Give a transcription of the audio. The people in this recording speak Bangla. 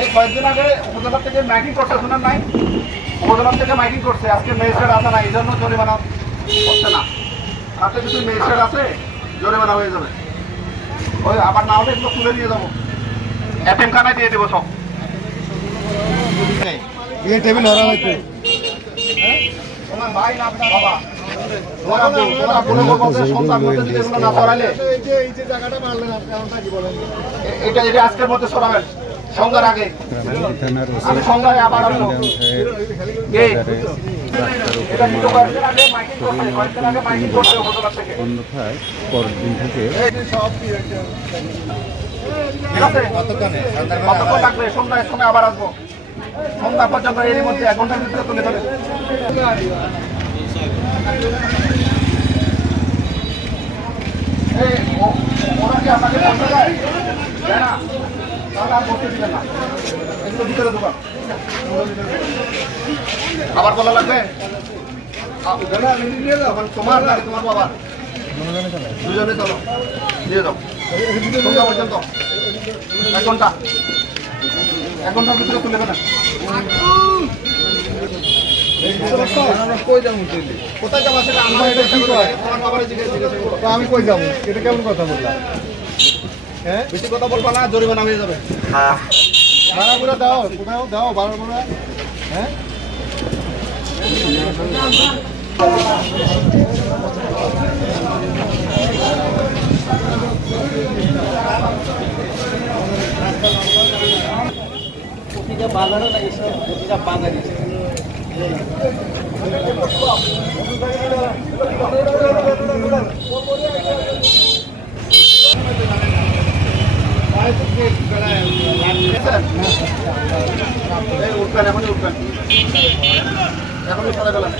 এই কয়েকদিন আগে উপজেলা থেকে মাইকিং করছে, শুনেন নাই? উপজেলা থেকে মাইকিং করছে, আজকে ম্যাজিস্ট্রেট আসে না, এই জন্য জরিমানা হচ্ছে না। আপনি যদি ম্যাজিস্ট্রেট আছে জরিমানা হয়ে যাবে। ওই আবার না হলে এগুলো তুলে নিয়ে যাবো, এটিএম খানায় দিয়ে দেবো সব। টেবিল ধরা হয়েছে তোমার ভাই না বাবা, এটা আজকের মধ্যে সরাবেন, সংজ্ঞার আগে। আমি সংজ্ঞায় আবার অন্যথায় পরের দিন থেকে কতক্ষণ লাগবে? সন্ধ্যায় সময় আবার আসবো, সন্ধ্যা পর্যন্ত এর মধ্যে 1 ঘন্টার ভিতরে তুলে ধরে। ওরা কি আপনাকে বলতে যায় না? তাহলে আর বলতে দিবেন না, এগুলো ভিতরে দোকান। আবার বলা লাগবে তোমার গাড়ি, তোমার বাবা, দুজনে চলো দিয়ে যাও সন্ধ্যা পর্যন্ত। 1 ঘন্টা, 1 ঘন্টার ভিতরে তুলে দেবেন। কোথায় যাবো সেটা আমি কই যাবো? এটা কেমন কথা বললাম? হ্যাঁ, বেশি কথা বলবা না, জরিমানা হয়ে যাবে। ভাড়া করে দাও, কোথাও দাও ভাড়া করে। হ্যাঁ, প্রতিটা বাজারও লাগিয়েছে, প্রতিটা বাজারই উঠবেন, এখনই উঠবেন, এখনই সরে গেলেন।